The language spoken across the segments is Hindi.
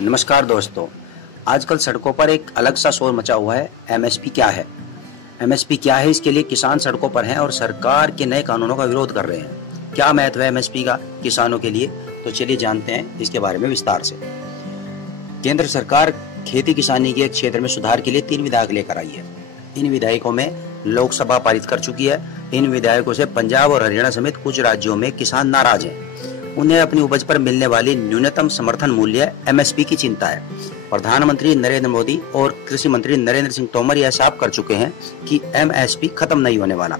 नमस्कार दोस्तों, आजकल सड़कों पर एक अलग सा शोर मचा हुआ है। एमएसपी क्या है? एमएसपी क्या है, इसके लिए किसान सड़कों पर हैं और सरकार के नए कानूनों का विरोध कर रहे हैं। क्या महत्व है एमएसपी का किसानों के लिए? तो चलिए जानते हैं इसके बारे में विस्तार से। केंद्र सरकार खेती किसानी के क्षेत्र में सुधार के लिए 3 विधेयक लेकर आई है। इन विधेयकों में लोकसभा पारित कर चुकी है। इन विधेयकों से पंजाब और हरियाणा समेत कुछ राज्यों में किसान नाराज हैं। उन्हें अपनी उपज पर मिलने वाली न्यूनतम समर्थन मूल्य एमएसपी की चिंता है। प्रधानमंत्री नरेंद्र मोदी और कृषि मंत्री नरेंद्र सिंह तोमर यह साफ कर चुके हैं कि एमएसपी खत्म नहीं होने वाला।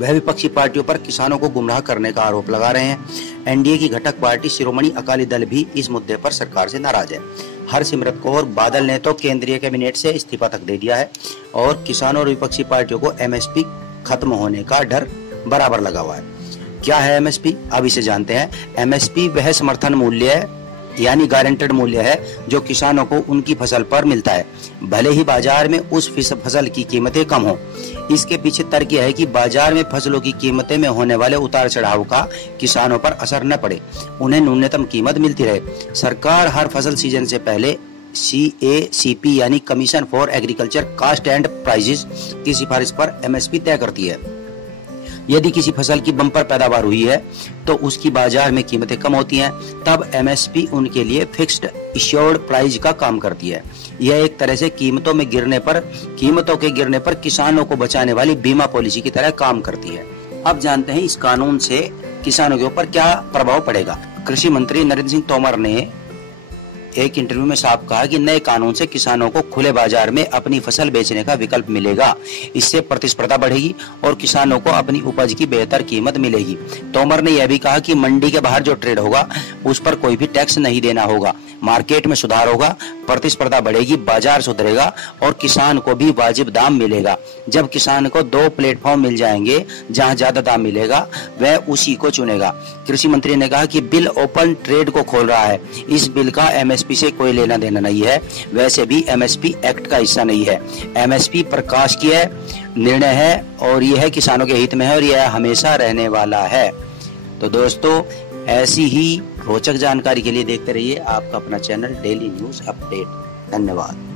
वह विपक्षी पार्टियों पर किसानों को गुमराह करने का आरोप लगा रहे हैं। एनडीए की घटक पार्टी शिरोमणि अकाली दल भी इस मुद्दे पर सरकार से नाराज है। हरसिमरत कौर बादल ने तो केंद्रीय कैबिनेट से इस्तीफा तक दे दिया है और किसानों और विपक्षी पार्टियों को एमएसपी खत्म होने का डर बराबर लगा हुआ है। क्या है एमएसपी? अब इसे जानते हैं। एमएसपी वह समर्थन मूल्य है, यानी गारंटेड मूल्य है, जो किसानों को उनकी फसल पर मिलता है, भले ही बाजार में उस फसल की कीमतें कम हो। इसके पीछे तर्क यह है कि बाजार में फसलों की कीमतें में होने वाले उतार चढ़ाव का किसानों पर असर न पड़े, उन्हें न्यूनतम कीमत मिलती रहे। सरकार हर फसल सीजन से पहले CACP यानी commission for agriculture cost and prices की सिफारिश पर एमएसपी तय करती है। यदि किसी फसल की बम्पर पैदावार हुई है तो उसकी बाजार में कीमतें कम होती हैं, तब एमएसपी उनके लिए फिक्स्ड इश्योर्ड प्राइस का काम करती है। यह एक तरह से कीमतों के गिरने पर किसानों को बचाने वाली बीमा पॉलिसी की तरह काम करती है। अब जानते हैं इस कानून से किसानों के ऊपर क्या प्रभाव पड़ेगा। कृषि मंत्री नरेंद्र सिंह तोमर ने एक इंटरव्यू में साफ कहा कि नए कानून से किसानों को खुले बाजार में अपनी फसल बेचने का विकल्प मिलेगा। इससे प्रतिस्पर्धा बढ़ेगी और किसानों को अपनी उपज की बेहतर कीमत मिलेगी। तोमर ने यह भी कहा कि मंडी के बाहर जो ट्रेड होगा उस पर कोई भी टैक्स नहीं देना होगा। मार्केट में सुधार होगा, प्रतिस्पर्धा बढ़ेगी, बाजार सुधरेगा और किसान को भी वाजिब दाम मिलेगा। जब किसान को 2 प्लेटफॉर्म मिल जाएंगे जहां ज्यादा दाम मिलेगा, वह उसी को चुनेगा। कृषि मंत्री ने कहा कि बिल ओपन ट्रेड को खोल रहा है। इस बिल का एमएसपी से कोई लेना देना नहीं है, वैसे भी एमएसपी एक्ट का हिस्सा नहीं है। एमएसपी प्रशासकीय निर्णय है और यह किसानों के हित में है और यह हमेशा रहने वाला है। तो दोस्तों, ऐसी ही रोचक जानकारी के लिए देखते रहिए आपका अपना चैनल डेली न्यूज अपडेट। धन्यवाद।